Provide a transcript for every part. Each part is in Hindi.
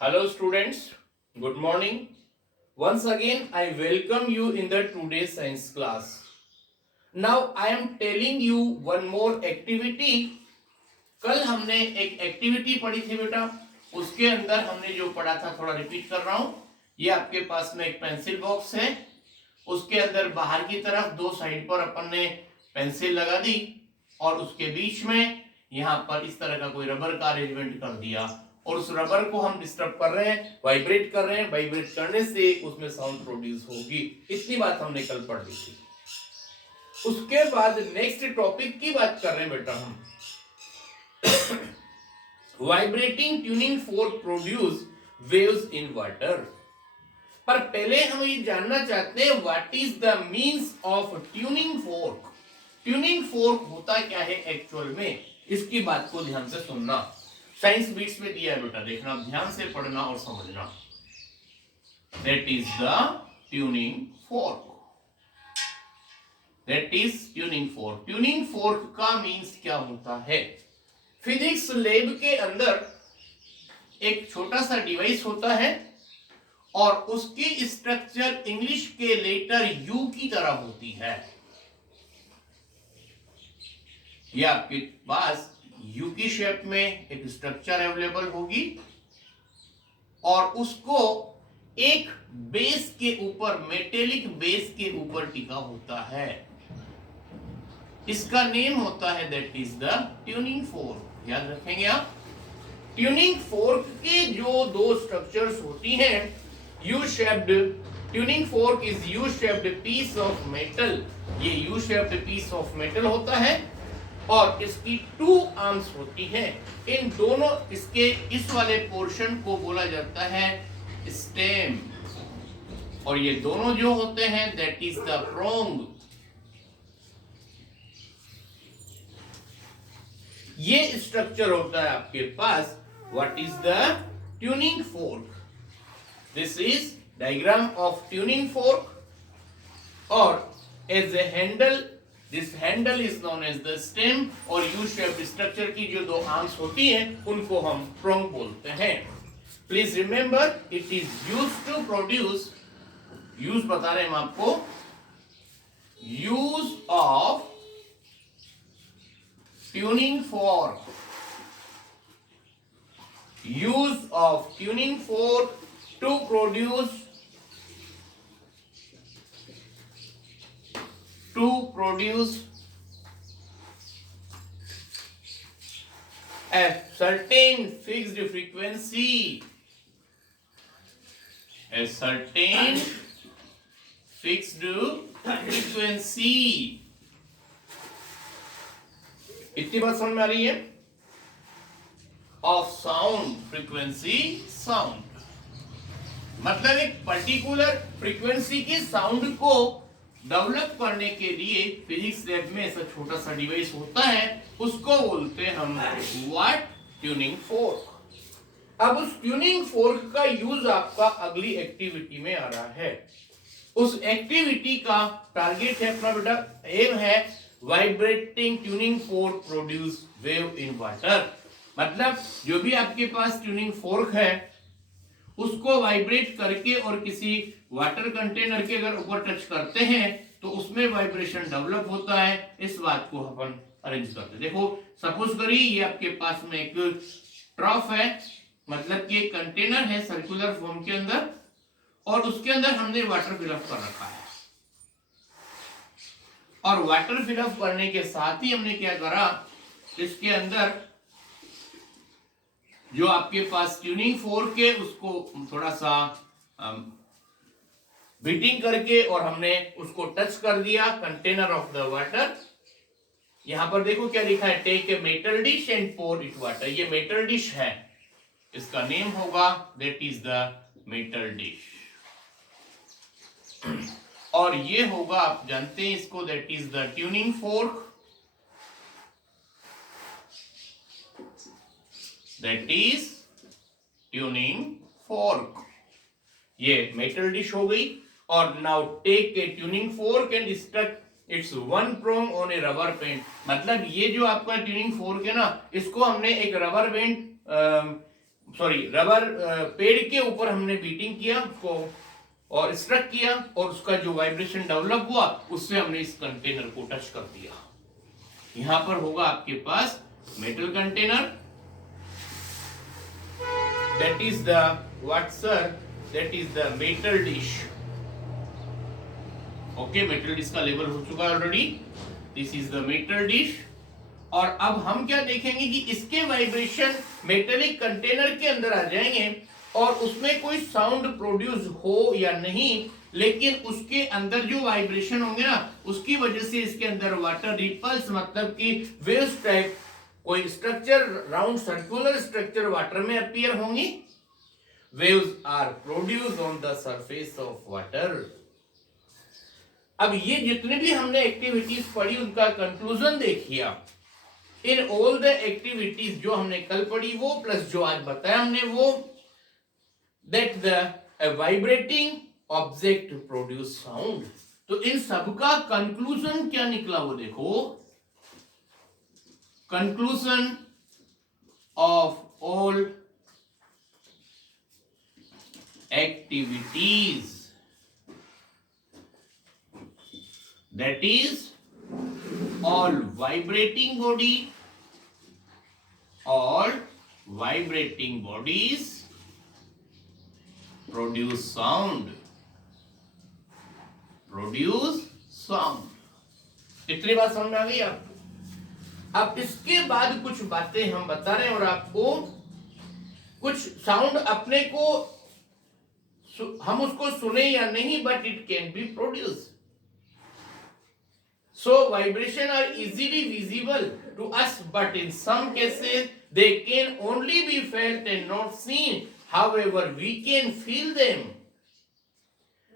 Hello students, good morning. Once again I welcome you in the today's science class. Now I am telling you one more activity. कल हमने एक एक्टिविटी पढ़ी थी बेटा, उसके अंदर हमने जो पढ़ा था थोड़ा रिपीट कर रहा हूं। ये आपके पास में एक पेंसिल बॉक्स है, उसके अंदर बाहर की तरफ दो साइड पर अपन ने पेंसिल लगा दी और उसके बीच में यहाँ पर इस तरह का कोई रबर का अरेंजमेंट कर दिया और उस रबर को हम डिस्टर्ब कर रहे हैं, वाइब्रेट कर रहे हैं। वाइब्रेट करने से उसमें साउंड प्रोड्यूस होगी। इतनी बात हमने कल पढ़ ली थी। उसके बाद नेक्स्ट टॉपिक की बात कर रहे हैं बेटा हम। Vibrating tuning fork produce waves in water. पर पहले हम ये जानना चाहते हैं what is the means of tuning fork. Tuning fork होता क्या है एक्चुअल में, इसकी बात को ध्यान से सुनना। साइंस बीट्स में दिया है बेटा, देखना, ध्यान से पढ़ना और समझना। That is the tuning fork. That is tuning fork. Tuning fork का मीन्स क्या होता है? फिजिक्स लैब के अंदर एक छोटा सा डिवाइस होता है और उसकी स्ट्रक्चर इंग्लिश के लेटर यू की तरह होती है। ये आपके पास यू की शेप में एक स्ट्रक्चर अवेलेबल होगी और उसको एक बेस के ऊपर, मेटेलिक बेस के ऊपर टिका होता है। इसका नेम होता है that is the tuning fork. याद रखेंगे आप। ट्यूनिंग फोर्क के जो दो स्ट्रक्चर्स होती हैं, U shaped, tuning fork is U shaped piece of metal. ये U shaped piece of metal होता है और इसकी टू आर्म्स होती हैं। इन दोनों, इसके इस वाले पोर्शन को बोला जाता है स्टेम और ये दोनों जो होते हैं दैट इज द प्रोंग। ये स्ट्रक्चर होता है आपके पास। What is the tuning fork? This is diagram of tuning fork और as a handle, this handle is known as the stem और यू शेप्ड स्ट्रक्चर की जो दो आर्म्स होती हैं उनको हम प्रोंग बोलते हैं। Please remember it is used to produce, use बता रहे हैं हम आपको, use of tuning fork, use of tuning fork to produce a certain fixed frequency, a certain fixed frequency। इतनी बात समझ में आ रही है? ऑफ साउंड, फ्रीक्वेंसी साउंड, मतलब एक पर्टिकुलर फ्रीक्वेंसी की साउंड को डेवलप करने के लिए फिजिक्स लैब में ऐसा छोटा सा डिवाइस होता है, उसको बोलते हैं हम व्हाट? Tuning fork. अब उस ट्यूनिंग फोर्क का यूज आपका अगली एक्टिविटी में आ रहा है। उस एक्टिविटी का टारगेट है अपना बेटा, एम है vibrating tuning fork produce wave in water. मतलब जो भी आपके पास ट्यूनिंग फोर्क है उसको वाइब्रेट करके और किसी वाटर कंटेनर के अगर ऊपर टच करते हैं तो उसमें वाइब्रेशन डेवलप होता है। इस बात को अपन अरेंज करते हैं। देखो, सपोज करिए ये आपके पास में एक ट्रफ है, मतलब कि एक कंटेनर है सर्कुलर फॉर्म के अंदर और उसके अंदर हमने वाटर फिलअप कर रखा है और वाटर फिलअप करने के साथ ही हमने क्या करा, इसके अंदर जो आपके पास ट्यूनिंग फोर्क है उसको थोड़ा सा बीटिंग करके और हमने उसको टच कर दिया कंटेनर ऑफ द वाटर। यहां पर देखो क्या लिखा है, take a metal dish and pour it water. ये मेटल डिश है, इसका नेम होगा that is the metal dish और ये होगा, आप जानते हैं इसको, that is the tuning fork. That is tuning fork। ये मेटल डिश हो गई और now take a tuning fork and stuck its one prong on a rubber band. मतलब ये जो आपका ट्यूनिंग फोर्क है ना, इसको हमने एक रबर बैंड सॉरी रबर पेड़ के ऊपर हमने बीटिंग किया उसको और स्ट्रक किया और उसका जो वाइब्रेशन डेवलप हुआ उससे हमने इस कंटेनर को टच कर दिया। यहां पर होगा आपके पास metal container, that is the what sir, that is the metal dish. Okay, metal dish का लेबल हो चुका है already, this is the metal dish. और अब हम क्या देखेंगे कि इसके वाइब्रेशन मेटेलिक कंटेनर के अंदर आ जाएंगे और उसमें कोई साउंड प्रोड्यूस हो या नहीं, लेकिन उसके अंदर जो वाइब्रेशन होंगे ना उसकी वजह से इसके अंदर वाटर रिपल्स मतलब कि वेव्स टाइप कोई structure, round circular structure water में अपीयर होंगी। Waves are produce on the surface of water. अब ये जितने भी हमने एक्टिविटीज पढ़ी उनका कंक्लूजन देखिए आप। इन ऑल द एक्टिविटीज जो हमने कल पढ़ी वो प्लस जो आज बताया हमने वो, that the vibrating object produce sound. तो इन सबका कंक्लूजन क्या निकला वो देखो, conclusion of all activities, that is all vibrating bodies produce sound। इतनी बात समझ में आ गई आपको। अब इसके बाद कुछ बातें हम बता रहे हैं और आपको कुछ साउंड अपने को हम उसको सुने या नहीं but it can be produce. So vibration are easily visible to us, but in some cases they can only be felt and not seen. However, we can feel them.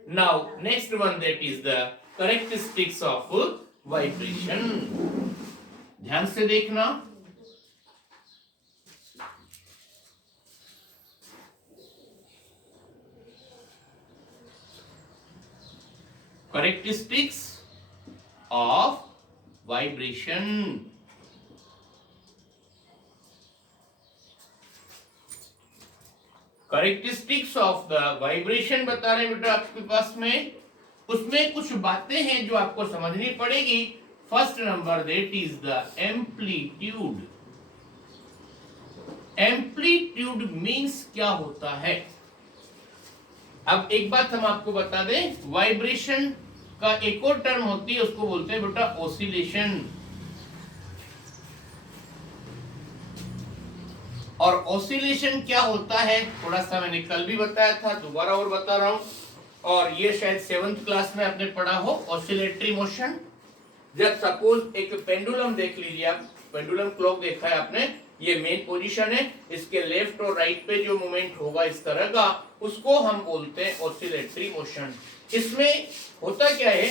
Now, next one, that is the characteristics of vibration. ध्यान से देखना। Characteristics of vibration। Characteristics of the vibration बता रहे हैं बेटा आपके पास में। उसमें कुछ बातें हैं जो आपको समझनी पड़ेगी। First number that is the amplitude. Amplitude means क्या होता है? अब एक बात हम आपको बता दें, वाइब्रेशन का एक और टर्म होती है उसको बोलते हैं बेटा ऑसिलेशन। और ऑसिलेशन क्या होता है थोड़ा सा मैंने कल भी बताया था, दोबारा और बता रहा हूं। और ये शायद 7th क्लास में आपने पढ़ा हो ऑसिलेटरी मोशन। जब सपोज एक पेंडुलम देख लीजिए आप, पेंडुलम क्लॉक देखा है आपने, ये मेन पोजीशन है, इसके लेफ्ट और राइट पे जो मूवमेंट होगा इस तरह का उसको हम बोलते हैं ऑसिलेटरी मोशन। इसमें होता क्या है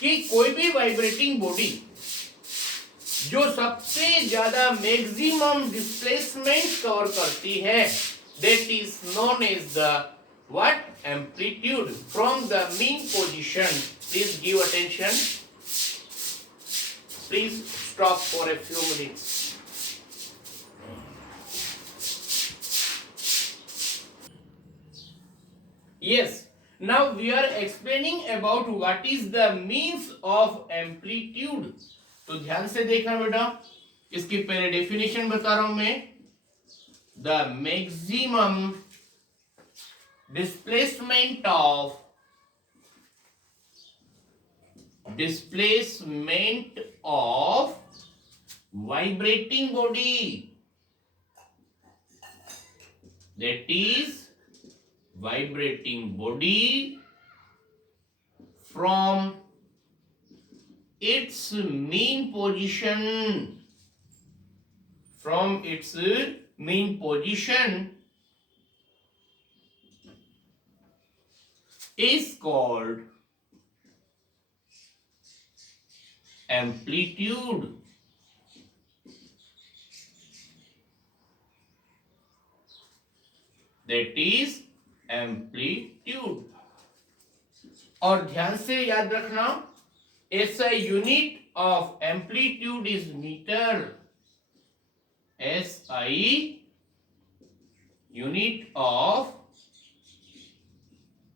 कि कोई भी वाइब्रेटिंग बॉडी जो सबसे ज्यादा मैक्सिमम डिस्प्लेसमेंट कवर करती है that is known as the what amplitude from the mean position. Please give attention, please stop for a few minutes. Yes, now we are explaining about what is the means of amplitude। तो ध्यान से देखना बेटा, इसकी पहले डेफिनेशन बता रहा हूं मैं। The maximum displacement of vibrating body, that is vibrating body from its mean position is called amplitude। that is amplitude. और ध्यान से याद रखना, SI unit of amplitude is metre. SI unit of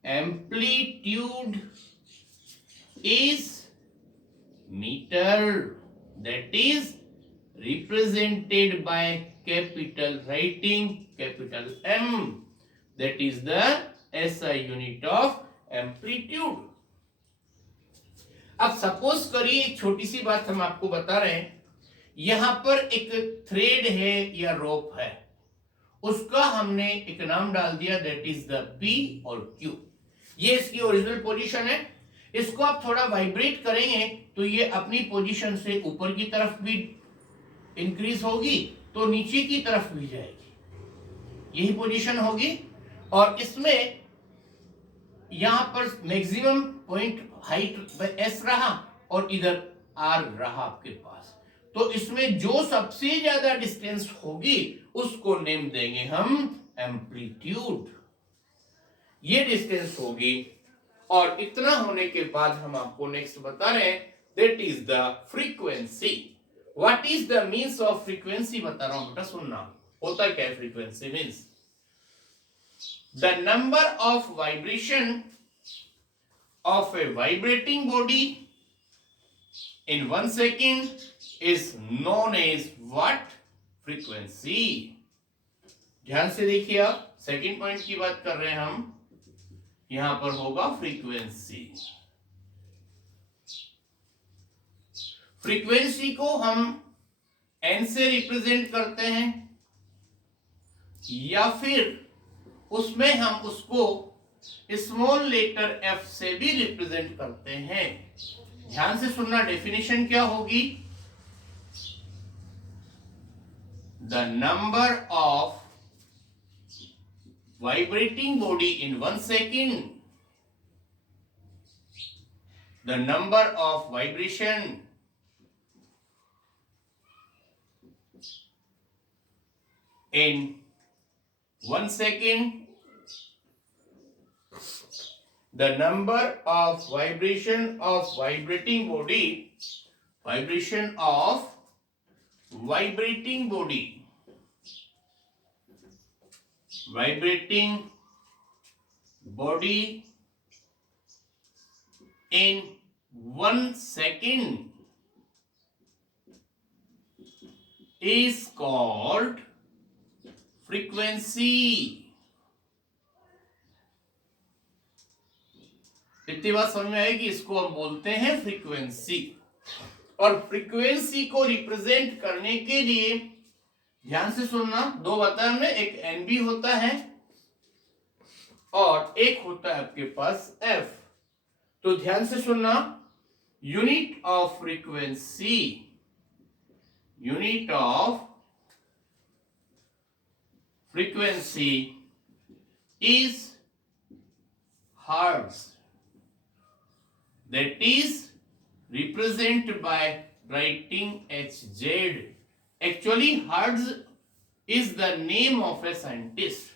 amplitude is meter, that is represented by capital writing capital M, that is the SI unit of amplitude. अब सपोज करिए एक छोटी सी बात हम आपको बता रहे हैं, यहां पर एक थ्रेड है या रोप है, उसका हमने एक नाम डाल दिया दैट इज द P और Q. ये इसकी ओरिजिनल पोजीशन है. इसको आप थोड़ा वाइब्रेट करेंगे तो ये अपनी पोजीशन से ऊपर की तरफ भी इंक्रीज होगी तो नीचे की तरफ भी जाएगी, यही पोजीशन होगी. और इसमें यहां पर मैक्सिमम पॉइंट हाइट S रहा और इधर R रहा आपके पास, तो इसमें जो सबसे ज्यादा डिस्टेंस होगी उसको नेम देंगे हम एम्पलीट्यूड. ये डिस्टेंस होगी. और इतना होने के बाद हम आपको नेक्स्ट बता रहे हैं that is the frequency. What is the means of frequency बता रहा हूं बेटा, सुनना. होता क्या है frequency? Means the number of vibration of a vibrating body in 1 second is known as what? Frequency. ध्यान से देखिए, आप सेकंड पॉइंट की बात कर रहे हैं हम, यहां पर होगा फ्रीक्वेंसी. फ्रीक्वेंसी को हम n से रिप्रेजेंट करते हैं या फिर उसमें हम उसको स्मॉल लेटर f से भी रिप्रेजेंट करते हैं. ध्यान से सुनना, डेफिनेशन क्या होगी? The number of vibrating body in 1 second, the number of vibration in 1 second, the number of vibration of vibrating body, vibration of vibrating body, vibrating body in 1 second is called frequency. इतनी बात समझ में आएगी, इसको हम बोलते हैं फ्रीक्वेंसी. और फ्रीक्वेंसी को रिप्रेजेंट करने के लिए ध्यान से सुनना, दो बताया हमने, एक NB होता है और एक होता है आपके पास F. तो ध्यान से सुनना, unit of frequency, unit of frequency is hertz, that is represented by writing Hz. Actually hertz is the name of a scientist.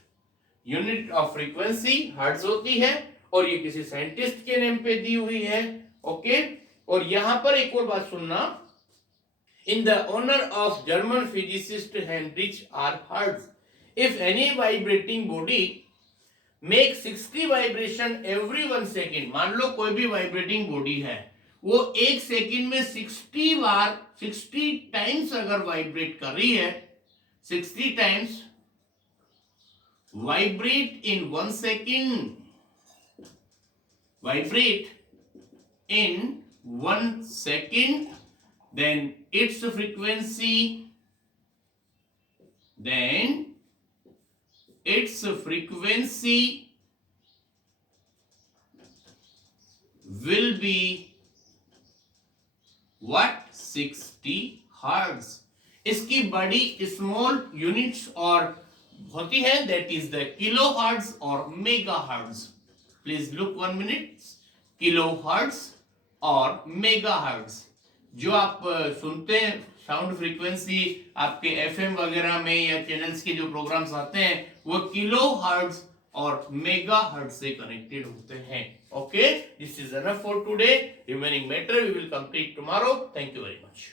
Unit of frequency hertz होती है और ये किसी साइंटिस्ट के नेम पे दी हुई है. ओके. और यहां पर एक और बात सुनना, in the honor of German physicist Heinrich R. Hertz, if any vibrating body make 60 vibration every 1 second. मान लो कोई भी वाइब्रेटिंग बॉडी है, वो एक सेकेंड में 60 बार 60 टाइम्स अगर वाइब्रेट कर रही है, 60 times vibrate in 1 second, vibrate in 1 second, then its frequency, then its frequency will be what? 60 hertz. इसकी बड़ी स्मॉल यूनिट्स और होती है that is the kilo hertz और mega hertz. Please look 1 minute. Kilo hertz और मेगा हर्ट्ज जो आप सुनते हैं साउंड फ्रीक्वेंसी आपके एफएम वगैरह में या चैनल्स के जो प्रोग्राम्स आते हैं वो किलो हर्ट्ज और मेगा हर्ट्ज से कनेक्टेड होते हैं. Okay, this is enough for today. Remaining matter we will complete tomorrow. Thank you very much.